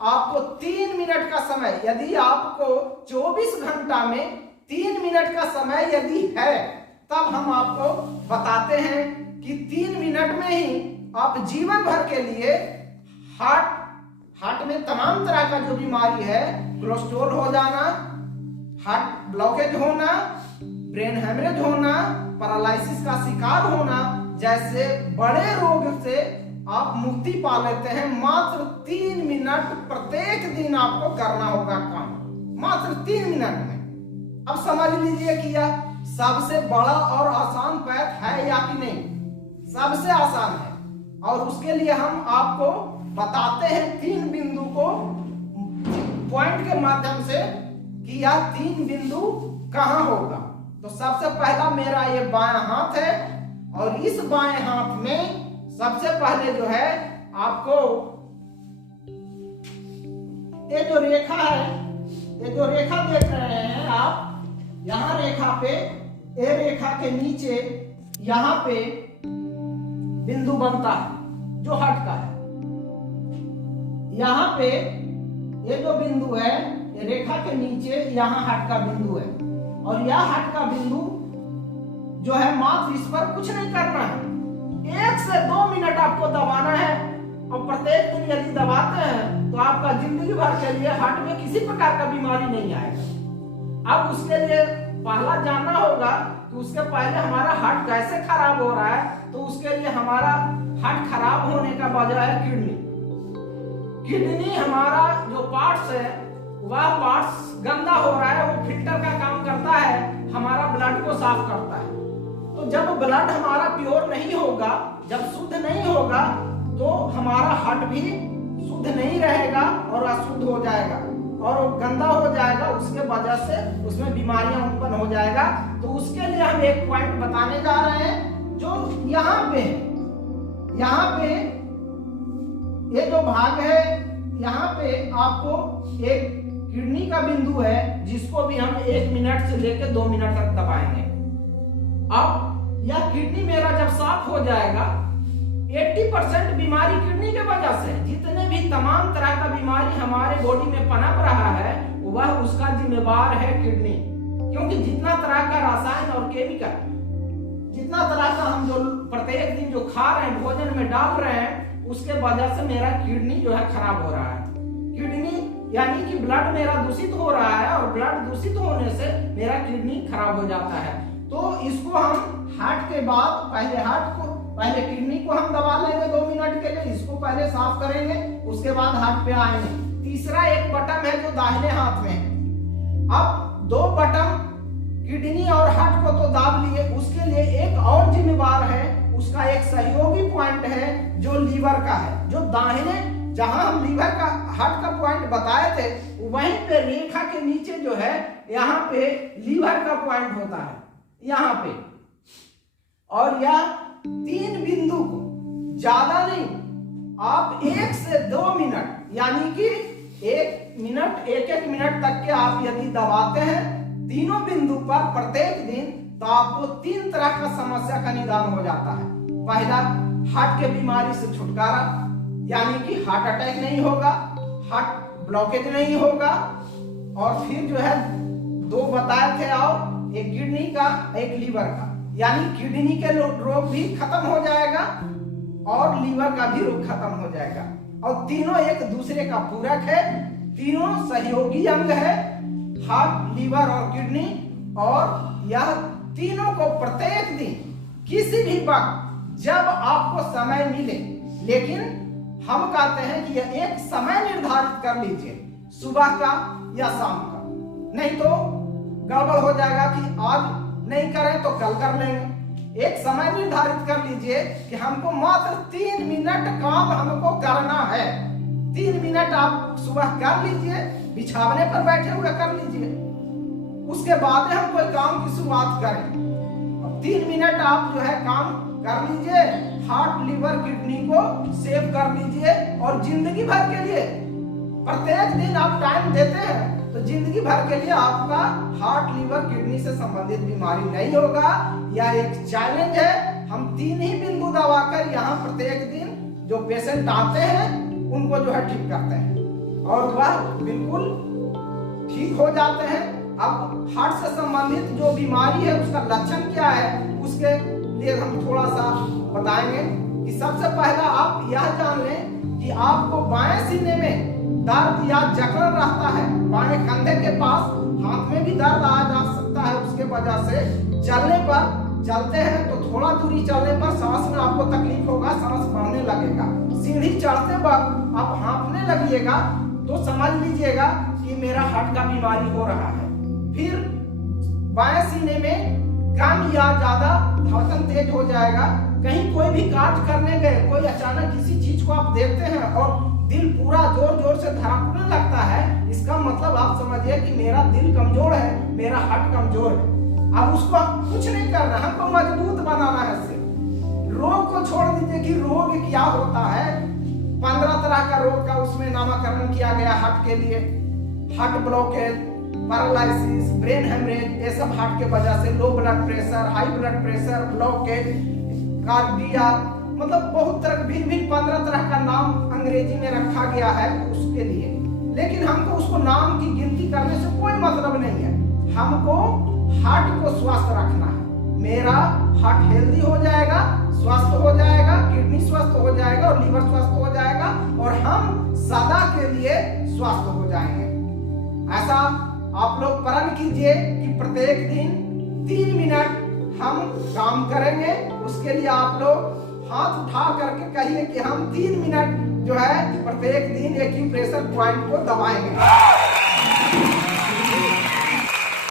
आपको 3 मिनट का समय, यदि आपको 24 घंटा में 3 मिनट का समय यदि है, तब हम आपको बताते हैं कि 3 मिनट में ही आप जीवन भर के लिए हार्ट में तमाम तरह का जो बीमारी है, कोलेस्ट्रॉल हो जाना, हार्ट ब्लॉकेज होना, ब्रेन हेमरेज होना, पैरालिसिस का शिकार होना जैसे बड़े रोग से आप मुक्ति पा लेते हैं। मात्र 3 मिनट प्रत्येक दिन आपको करना होगा काम, मात्र 3 मिनट में। अब समझ लीजिए कि यह सबसे बड़ा और आसान पैथ है या कि नहीं? सबसे आसान है, और उसके लिए हम आपको बताते हैं 3 बिंदु को पॉइंट के माध्यम से कि यह 3 बिंदु कहां होगा। तो सबसे पहला मेरा ये बायां हाथ है, और इस बाएं हाथ में सबसे पहले जो है आपको ये जो रेखा है, ये जो रेखा देख रहे हैं आप, यहां रेखा पे, ये रेखा के नीचे यहां पे बिंदु बनता है जो हार्ट का है। यहां पे ये जो बिंदु है, ये रेखा के नीचे यहां हार्ट का बिंदु है, और यह हार्ट का बिंदु जो है मात्र इस पर कुछ नहीं करना है, 1 से 2 मिनट आपको दबाना है, और प्रत्येक दिन यदि दबाते हैं तो आपका जिंदगी भर के लिए हार्ट में किसी प्रकार का बीमारी नहीं आएगा। अब उसके लिए पहला जानना होगा कि उसके पहले हमारा हार्ट कैसे खराब हो रहा है। तो उसके लिए हमारा हार्ट खराब होने का वजह है किडनी। किडनी हमारा जो पार्ट्स है, वह पार्ट्स गंदा हो रहा है, वो फिल्टर का काम करता है, हमारा ब्लड को साफ करता है। तो जब ब्लड हमारा प्योर नहीं होगा, जब शुद्ध नहीं होगा, तो हमारा हार्ट भी शुद्ध नहीं रहेगा और अशुद्ध हो जाएगा, और वो गंदा हो जाएगा। उसके वजह से उसमें बीमारियां उत्पन्न हो जाएगा। तो उसके लिए हम एक पॉइंट बताने जा रहे हैं जो यहाँ पे ये जो भाग है, यहाँ पे आपको एक किडनी का बिंदु है, जिसको भी हम 1 मिनट से लेकर 2 मिनट तक दबाएंगे। अब यह किडनी मेरा जब साफ हो जाएगा, 80% बीमारी किडनी के वजह से, जितने भी तमाम तरह का बीमारी हमारे बॉडी में पनप रहा है, वह उसका जिम्मेवार है किडनी। क्योंकि जितना तरह का रसायन और केमिकल, जितना तरह का हम जो प्रत्येक दिन जो खा रहे हैं, भोजन में डाल रहे हैं, उसके वजह से मेरा किडनी जो है खराब हो रहा है। किडनी यानी कि ब्लड मेरा दूषित हो रहा है, और ब्लड दूषित होने से मेरा किडनी खराब हो जाता है। तो इसको हम हार्ट के बाद पहले किडनी को हम दबा लेंगे 2 मिनट के लिए, इसको पहले साफ करेंगे, उसके बाद हार्ट पे आएंगे। तीसरा एक बटन है जो दाहिने हाथ में है। अब 2 बटन किडनी और हार्ट को तो दाब लिए, उसके लिए एक और जिम्मेवार है, उसका एक सहयोगी पॉइंट है जो लीवर का है। जो दाहिने, जहां हम लीवर का हार्ट का पॉइंट बताए थे, वहीं पे रेखा के नीचे जो है, यहाँ पे लीवर का पॉइंट होता है, यहाँ पे। और यह 3 बिंदु को ज्यादा नहीं, आप 1 से 2 मिनट, यानी कि 1 मिनट 1 मिनट तक के आप यदि दबाते हैं तीनों बिंदु पर प्रत्येक दिन, तो आपको 3 तरह का समस्या का निदान हो जाता है। पहला, हार्ट के बीमारी से छुटकारा, यानी कि हार्ट अटैक नहीं होगा, हार्ट ब्लॉकेज नहीं होगा, और फिर जो है 2 बताए थे, और एक किडनी का, एक लीवर का, यानी किडनी के रोग भी खत्म हो जाएगा और लीवर का भी रोग खत्म हो जाएगा। और तीनों एक दूसरे का पूरक है, तीनों सहयोगी अंग है, हार्ट, लीवर और किडनी। और यह तीनों को प्रत्येक दिन किसी भी वक्त जब आपको समय मिले, लेकिन हम कहते हैं कि यह एक समय निर्धारित कर लीजिए, सुबह का या शाम का, नहीं तो गड़बड़ हो जाएगा कि आज नहीं करें तो कल कर लेंगे। एक समय निर्धारित कर लीजिए कि हमको मात्र 3 मिनट काम हमको करना है। 3 मिनट आप सुबह कर लीजिए, बिछावने पर बैठे हुए कर लीजिए, उसके बाद हम कोई काम की शुरुआत करें। अब 3 मिनट आप जो है काम कर लीजिए, हार्ट, लीवर, किडनी को सेव कर लीजिए, और जिंदगी भर के लिए प्रत्येक दिन आप टाइम देते हैं तो जिंदगी भर के लिए आपका हार्ट, लीवर, किडनी से संबंधित बीमारी नहीं होगा। यह एक चैलेंज है। हम 3 ही बिंदु दबाकर यहाँ प्रत्येक दिन जो पेशेंट आते हैं उनको जो है ठीक करते हैं। और वह बिल्कुल ठीक हो जाते हैं। अब हार्ट से संबंधित जो बीमारी है उसका लक्षण क्या है उसके लिए हम थोड़ा सा बताएंगे कि सबसे पहला आप यह जान लें कि आपको बाएं सीने में दर्द या जकड़न रहता है, बाएं कंधे के पास, हाथ में भी दर्द आ जा सकता है। उसके वजह से चलते हैं तो थोड़ा दूरी चलने पर सांस में आपको तकलीफ होगा, सांस बढ़ने लगेगा। सीढ़ी चढ़ते वक्त आप हाँफने लगिएगा तो समझ लीजिएगा कि मेरा हार्ट का बीमारी हो रहा है। फिर बाएं सीने में कम या ज्यादा धड़कन तेज हो जाएगा। कहीं कोई भी कार्य करने गए, कोई अचानक किसी चीज को आप देखते हैं और दिल पूरा जोर जोर से धड़कने लगता है, इसका मतलब आप समझिए कि मेरा दिल कमजोर है, मेरा हार्ट कमजोर है। अब उसको कुछ नहीं करना, हमको मजबूत बनाना है। सिर्फ रोग को छोड़ दीजिए कि रोग क्या होता है। 15 तरह का रोग का उसमें नामकरण किया गया हार्ट के लिए। Heart blockage, paralysis, brain haemorrhage, ये सब हार्ट के वजह से, low blood pressure, high blood pressure, blockage, cardiac, मतलब बहुत तरह भिन्न 15 तरह का नाम अंग्रेजी में रखा गया है उसके लिए। लेकिन हमको उसको नाम की गिनती करने से कोई मतलब नहीं है। हमको हार्ट को स्वस्थ रखना है। मेरा हार्ट हेल्दी हो जाएगा, स्वस्थ हो जाएगा, किडनी स्वस्थ हो जाएगा और लीवर स्वस्थ हो जाएगा और हम सदा के लिए स्वस्थ हो जाएंगे। ऐसा आप लोग प्रण कीजिए कि प्रत्येक दिन 3 मिनट हम काम करेंगे। उसके लिए आप लोग हाथ उठा करके कहिए कि हम 3 मिनट जो है प्रत्येक दिन एक ही प्रेशर पॉइंट को दबाएंगे।